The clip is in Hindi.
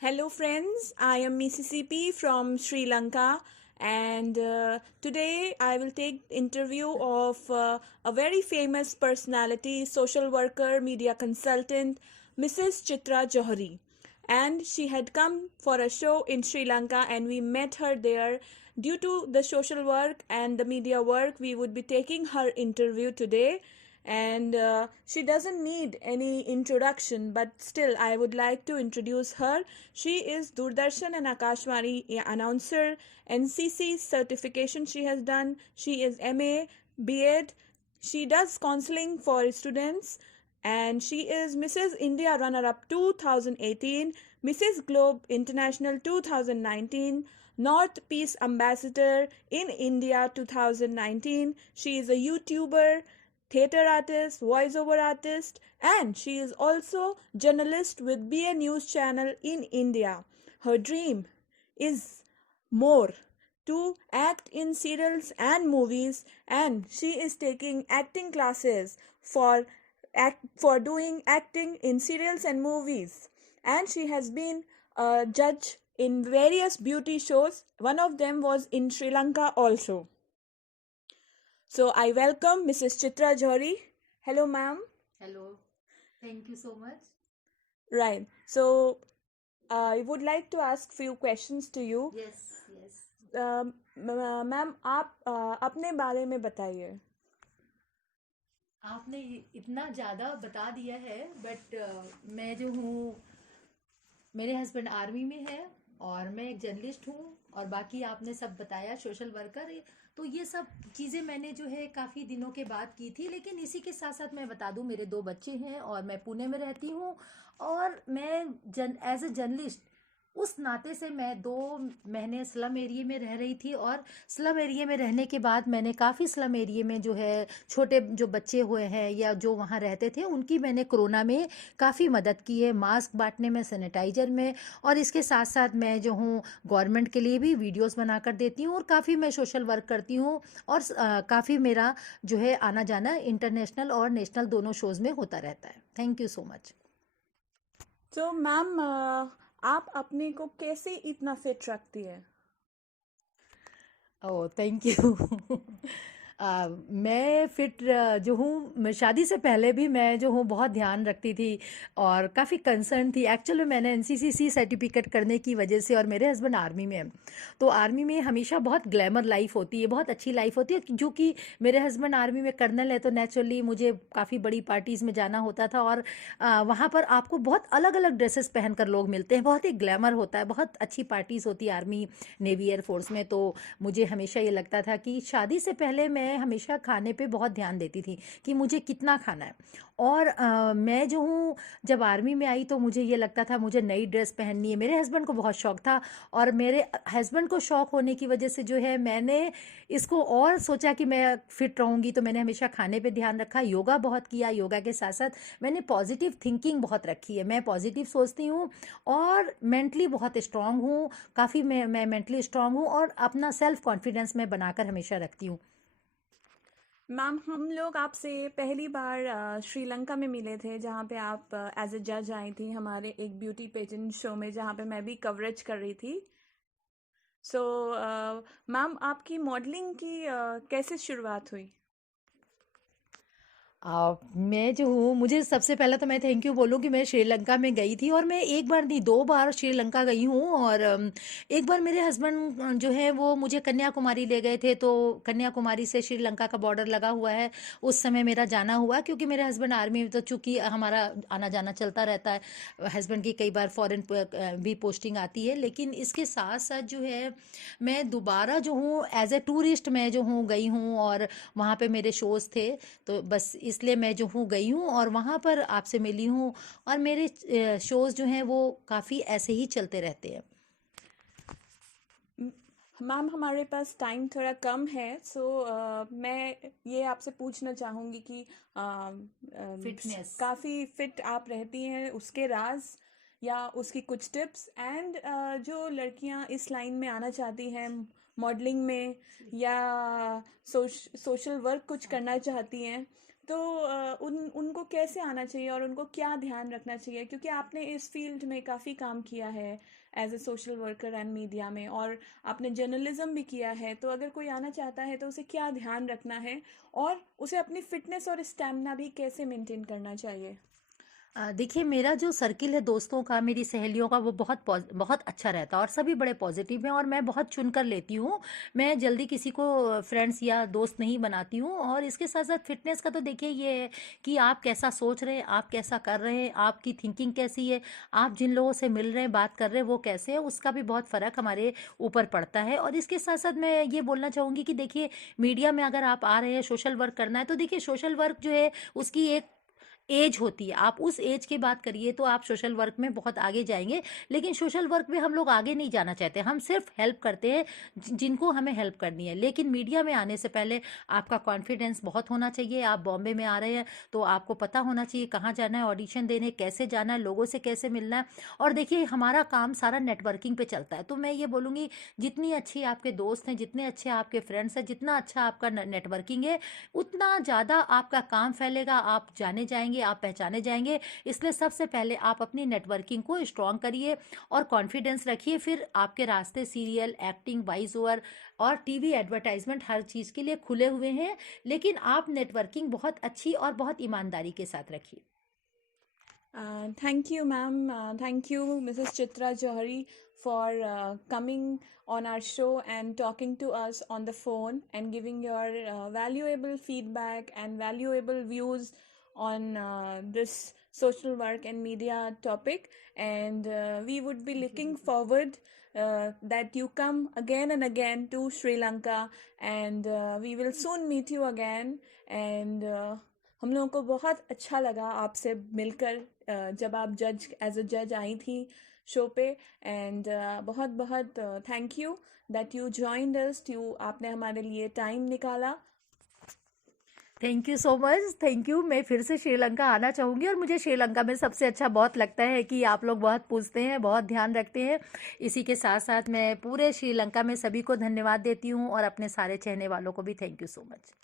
Hello, friends. I am Mississippi from Sri Lanka, and today I will take interview of a very famous personality, social worker, media consultant, Mrs. Chitra Johari. And she had come for a show in Sri Lanka, and we met her there. Due to the social work and the media work, we would be taking her interview today, and she doesn't need any introduction, but still I would like to introduce her. She is Doordarshan and Akashvani announcer, NCC certification she has done. She is MA, B.Ed. She does counseling for students, and she is Mrs. India runner-up 2018, Mrs. Globe International 2019, North Peace Ambassador in India 2019. She is a YouTuber, theater artist, voiceover artist, and she is also journalist with BA News channel in India. Her dream is more to act in serials and movies, and she is taking acting classes for doing acting in serials and movies. And she has been a judge in various beauty shows. One of them was in Sri Lanka also. So I welcome Mrs. Chitra Johari. Hello, ma'am. Hello, thank you so much. Right. So I would like to ask few questions to you. Yes, yes. Ma'am आप अपने बारे में बताइए. आपने इतना ज़्यादा बता दिया है बट मैं जो हूँ मेरे हस्बैंड आर्मी में है और मैं एक जर्नलिस्ट हूँ और बाकी आपने सब बताया सोशल वर्कर. तो ये सब चीज़ें मैंने जो है काफ़ी दिनों के बाद की थी, लेकिन इसी के साथ साथ मैं बता दूँ मेरे दो बच्चे हैं और मैं पुणे में रहती हूँ. और मैं एज ए जर्नलिस्ट उस नाते से मैं 2 महीने स्लम एरिया में रह रही थी और स्लम एरिया में रहने के बाद मैंने काफ़ी स्लम एरिया में जो है छोटे जो बच्चे हुए हैं या जो वहाँ रहते थे उनकी मैंने कोरोना में काफ़ी मदद की है, मास्क बांटने में, सैनिटाइजर में. और इसके साथ साथ मैं जो हूँ गवर्नमेंट के लिए भी वीडियोस बनाकर देती हूँ और काफ़ी मैं सोशल वर्क करती हूँ. और काफ़ी मेरा जो है आना जाना इंटरनेशनल और नेशनल दोनों शोज़ में होता रहता है. Thank you so much. तो मैम आप अपने को कैसे इतना फिट रखती है? Oh thank you. मैं फिट जो हूँ मैं शादी से पहले भी मैं जो हूँ बहुत ध्यान रखती थी और काफ़ी कंसर्न थी. एक्चुअली मैंने एनसीसीसी सर्टिफिकेट करने की वजह से, और मेरे हस्बैंड आर्मी में हैं, तो आर्मी में हमेशा बहुत ग्लैमर लाइफ होती है, बहुत अच्छी लाइफ होती है. जो कि मेरे हस्बैंड आर्मी में कर्नल है तो नेचुरली मुझे काफ़ी बड़ी पार्टीज़ में जाना होता था. और वहाँ पर आपको बहुत अलग अलग ड्रेसेस पहनकर लोग मिलते हैं, बहुत ही ग्लैमर होता है, बहुत अच्छी पार्टीज़ होती है आर्मी, नेवी, एयरफोर्स में. तो मुझे हमेशा ये लगता था कि शादी से पहले मैं हमेशा खाने पे बहुत ध्यान देती थी कि मुझे कितना खाना है. और मैं जो हूँ जब आर्मी में आई तो मुझे ये लगता था मुझे नई ड्रेस पहननी है. मेरे हस्बैंड को बहुत शौक था और मेरे हस्बैंड को शौक होने की वजह से जो है मैंने इसको और सोचा कि मैं फिट रहूँगी. तो मैंने हमेशा खाने पे ध्यान रखा, योगा बहुत किया, योगा के साथ साथ मैंने पॉजिटिव थिंकिंग बहुत रखी है. मैं पॉजिटिव सोचती हूँ और मेंटली बहुत स्ट्रांग हूँ. काफ़ी मैं मेंटली स्ट्रांग हूँ और अपना सेल्फ कॉन्फिडेंस मैं बनाकर हमेशा रखती हूँ. मैम हम लोग आपसे पहली बार श्रीलंका में मिले थे, जहाँ पे आप एज ए जज आई थी हमारे एक ब्यूटी पेजेंट शो में, जहाँ पे मैं भी कवरेज कर रही थी. सो मैम आपकी मॉडलिंग की कैसे शुरुआत हुई? मैं जो हूँ मुझे सबसे पहले तो मैं थैंक यू बोलूँ कि मैं श्रीलंका में गई थी और मैं एक बार नहीं 2 बार श्रीलंका गई हूँ. और एक बार मेरे हस्बैंड जो है वो मुझे कन्याकुमारी ले गए थे. तो कन्याकुमारी से श्रीलंका का बॉर्डर लगा हुआ है, उस समय मेरा जाना हुआ क्योंकि मेरे हस्बैंड आर्मी में, तो चूंकि हमारा आना जाना चलता रहता है. हस्बैंड की कई बार फॉरेन भी पोस्टिंग आती है. लेकिन इसके साथ साथ जो है मैं दोबारा जो हूँ एज ए टूरिस्ट मैं जो हूँ गई हूँ और वहाँ पे मेरे शोज़ थे. तो बस इसलिए मैं जो हूँ गई हूँ और वहाँ पर आपसे मिली हूँ. और मेरे शोज़ जो हैं वो काफ़ी ऐसे ही चलते रहते हैं. मैम हमारे पास टाइम थोड़ा कम है, सो मैं ये आपसे पूछना चाहूँगी कि फिटनेस. काफ़ी फिट आप रहती हैं, उसके राज या उसकी कुछ टिप्स. एंड जो लड़कियां इस लाइन में आना चाहती हैं, मॉडलिंग में या सोशल वर्क कुछ करना चाहती हैं, तो उनको कैसे आना चाहिए और उनको क्या ध्यान रखना चाहिए, क्योंकि आपने इस फील्ड में काफ़ी काम किया है as a social worker and media में, और आपने जर्नलिज्म भी किया है, तो अगर कोई आना चाहता है तो उसे क्या ध्यान रखना है और उसे अपनी फिटनेस और स्टैमिना भी कैसे मेंटेन करना चाहिए? देखिए, मेरा जो सर्किल है दोस्तों का, मेरी सहेलियों का, वो बहुत अच्छा रहता है और सभी बड़े पॉजिटिव हैं और मैं बहुत चुन कर लेती हूँ। मैं जल्दी किसी को फ्रेंड्स या दोस्त नहीं बनाती हूँ। और इसके साथ साथ फिटनेस का तो देखिए ये है कि आप कैसा सोच रहे हैं, आप कैसा कर रहे हैं, आपकी थिंकिंग कैसी है, आप जिन लोगों से मिल रहे हैं, बात कर रहे हैं, वो कैसे है, उसका भी बहुत फ़र्क हमारे ऊपर पड़ता है। और इसके साथ साथ मैं ये बोलना चाहूँगी कि देखिए, मीडिया में अगर आप आ रहे हैं, सोशल वर्क करना है, तो देखिए सोशल वर्क जो है उसकी एक एज होती है। आप उस एज की बात करिए तो आप सोशल वर्क में बहुत आगे जाएंगे। लेकिन सोशल वर्क में हम लोग आगे नहीं जाना चाहते, हम सिर्फ हेल्प करते हैं जिनको हमें हेल्प करनी है। लेकिन मीडिया में आने से पहले आपका कॉन्फिडेंस बहुत होना चाहिए। आप बॉम्बे में आ रहे हैं तो आपको पता होना चाहिए कहाँ जाना है ऑडिशन देने, कैसे जाना है, लोगों से कैसे मिलना है। और देखिए, हमारा काम सारा नेटवर्किंग पे चलता है। तो मैं ये बोलूँगी, जितनी अच्छी आपके दोस्त हैं, जितने अच्छे आपके फ्रेंड्स हैं, जितना अच्छा आपका नेटवर्किंग है, उतना ज़्यादा आपका काम फैलेगा, आप जाने जाएंगे, आप पहचाने जाएंगे। इसलिए सबसे पहले आप अपनी नेटवर्किंग को स्ट्रॉन्ग करिए और कॉन्फिडेंस रखिए। फिर आपके रास्ते सीरियल, एक्टिंग, वॉइस ओवर और टीवी एडवर्टाइजमेंट हर चीज़ के लिए खुले हुए हैं। लेकिन आप नेटवर्किंग बहुत अच्छी और बहुत ईमानदारी के साथ रखिए। Thank you, ma'am. Thank you, Mrs. Chitra Johari, for coming on our show and talking to us on the phone and giving your valuable feedback and valuable views on this social work and media topic. And we would be looking forward that you come again and again to Sri Lanka, and we will soon meet you again. And हम लोगों को बहुत अच्छा लगा आपसे मिलकर, जब आप जज एज अ जज आई थी शो पे। एंड बहुत बहुत thank you that you joined us, you आपने हमारे लिए टाइम निकाला। Thank you so much, thank you. मैं फिर से श्रीलंका आना चाहूँगी। और मुझे श्रीलंका में सबसे अच्छा बहुत लगता है कि आप लोग बहुत पूछते हैं, बहुत ध्यान रखते हैं। इसी के साथ साथ मैं पूरे श्रीलंका में सभी को धन्यवाद देती हूँ और अपने सारे चाहने वालों को भी थैंक यू सो मच।